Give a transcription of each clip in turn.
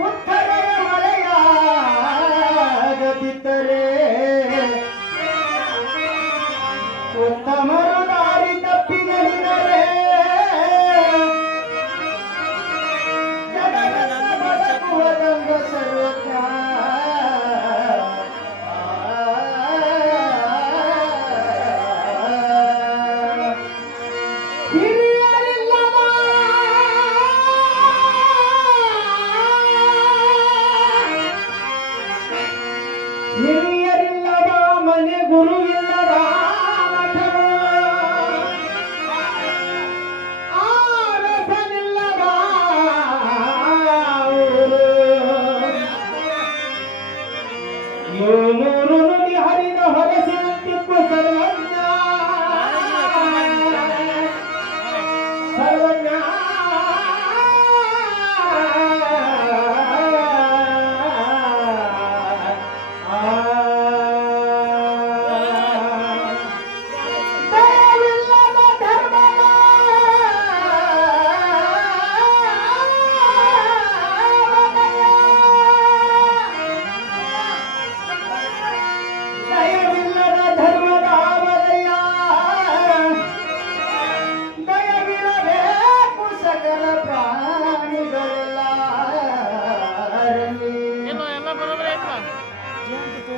ಉತ್ತರೆಯ ಮಳೆಯಾಗದಿದ್ದರೆ ಉತ್ತಮರು ದಾರಿ ತಪ್ಪಿ ನಡೆದರೆ ಜಗವೆಲ್ಲ ಬದುಕುವ ಗಂಗ ಸರ್ವಜ್ಞ ಹಿರಿಯರಿಲ್ಲದ ಮನೆ ಗುರುವಿಲ್ಲದ ಆರಸನಿಲ್ಲದ ಇವು ಮೂರು ನುಡಿ ಹರಿದ ಹೊರಸಿರುತ್ತಿಪ್ಪು ಸರ್ವಜ್ಞ ಸರ್ವಜ್ಞ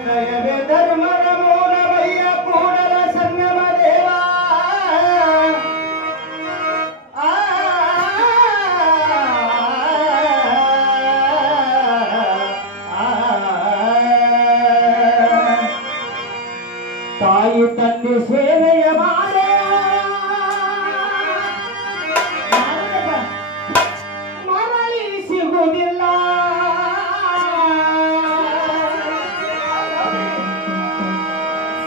ದಯವೇ ಧರ್ಮದ ಮೂಲವಯ್ಯ ಕೂಡಲ ಸಂಗಮ ದೇವ ತಾಯಿ ತಂದೆ ಸೇವೆಯ ಮಾಡೆ ಮರಳಿ ಸಿಗುವುದಿಲ್ಲ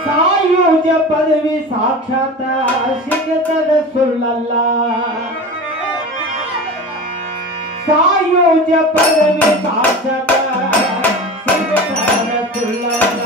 ಸಾಯುಜ ಪದವಿ ಸಾಕ್ಷಾತ್ ಸಿಗತದ ಸುಳ್ಳಲ್ಲ ಸಾಯುಜ ಪದವಿ ಸಾಕ್ಷಾತ್ ಸಿಗತದ ಸುಳ್ಳಲ್ಲ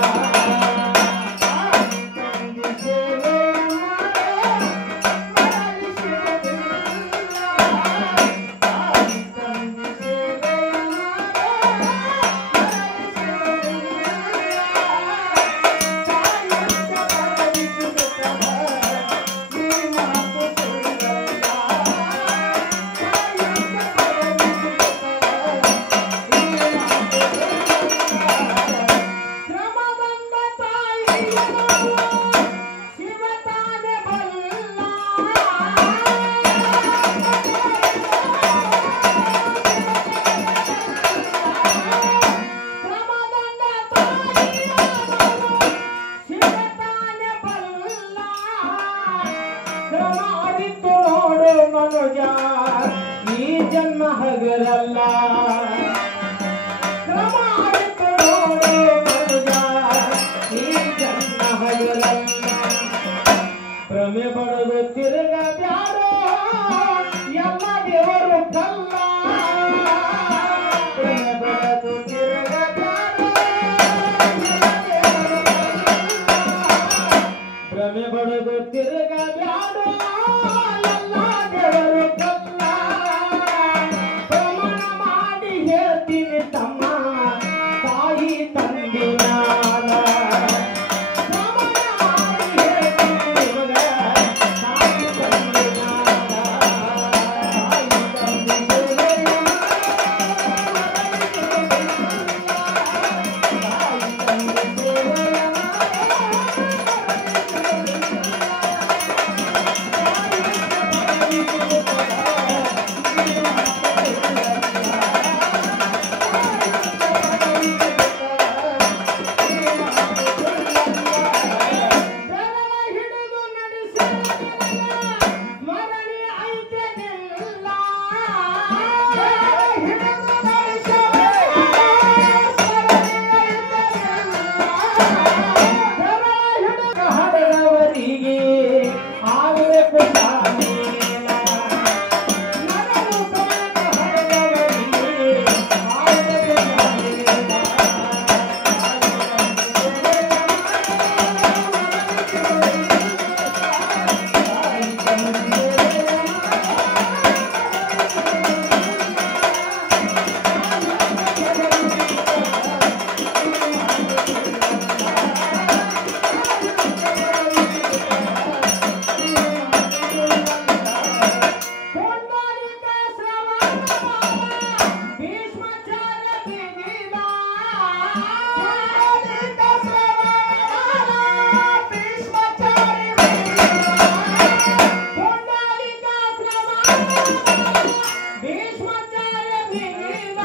ಮನುಜ ಈ ಜನ್ಮ ಹಗರಲ್ಲ ಕ್ರಮ ಅರಿತು ನೋಡು ಮನುಜ ಈ ಜನ್ಮ ಹಗರಲ್ಲ ಭ್ರಮೆ ಬಡದು ತಿರುಗ ಬ್ಯಾಡೋ ಎಲ್ಲ ದೇವರು ಕಲ್ಲ ಭ್ರಮೆ ಬಡದು ತಿರುಗ ಬ್ಯಾಡೋ ಭ್ರಮೆ ಬಡದು ತಿರುಗ ಬ್ಯಾಡೋ ಪ್ರಮಾಣ ಮಾಡಿ ಹೇಳ ಭೀಷ್ಮಾಚಾರ್ಯ ಮಿಗಿಲ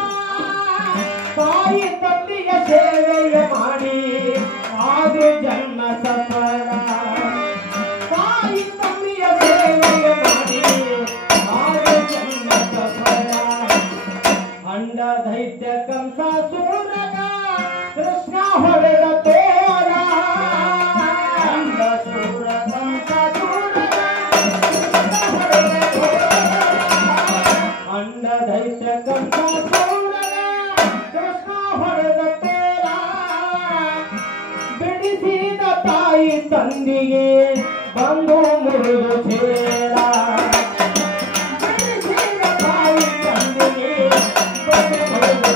ತಾಯಿ ತಂದೆಯ ಸೇವೆಯ ಮಾಡಿ ಆದ್ರೆ ಜನ್ಮ ಸಫಲ ತಾಯಿ ತಂದೆಯ ಸೇವೆಯ ಮಾಡಿ ಆದ್ರೆ ಜನ್ಮ ಸಫಲ ಅಂಡ ದೈತ್ಯ ಕಂಸಾಸುರಗ ಕೃಷ್ಣ ಹೊಡೆದ ತೋರ ಅಂಡ ಸುರ ಕಂಸಾಸುರಗ ಅಂಡ ದೈತ್ಯ ಕಂಸಾಸುರಗ ಕೃಷ್ಣ ಹೊಡೆದ ತೋರ ಬಿಡಿಸಿದ ತಾಯಿ ತಂದೆಗೆ ಬಂದು ಮುರಿದು ಚೇಳ ಬಿಡಿಸಿದ ತಾಯಿ ತಂದೆಗೆ ಬಂದು ಮುರಿದು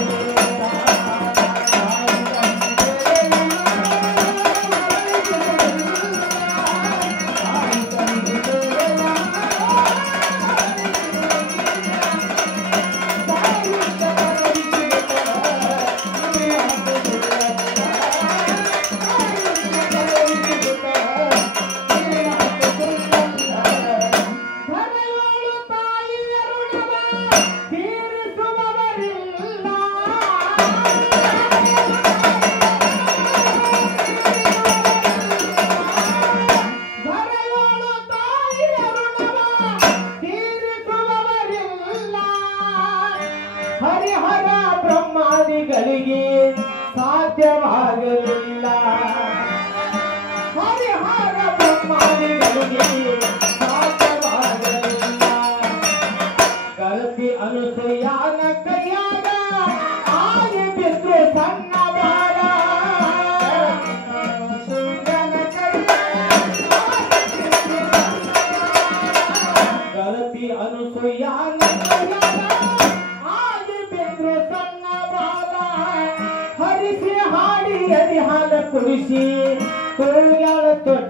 ಹರಿಹರ ಬ್ರಹ್ಮಾದಿಗಳಿಗೆ ಸಾಧ್ಯವಾಗಲಿಲ್ಲ ಹರಿಹರ ಬ್ರಹ್ಮಾದಿಗಳಿಗೆ ಸಾಧ್ಯವಾಗಲಿಲ್ಲ ಗಲತಿ ಅನುಸೂಯಾನ ಕೈಯಾಗ ಆಗಿ ಬಿದ್ದು ಸಣ್ಣ ಬಾಲ ಗಲತಿ ಅನುಸೂಯಾನ ಕೈಯಾಗ ಸಣ್ಣ ಬಾಲ ಹರಿಸಿ ಹಾಡಿ ಅದಿ ಹಾಲ ಕುಡಿಸಿ ತೊಳ್ಯಾಳ ತೊಟ್ಟ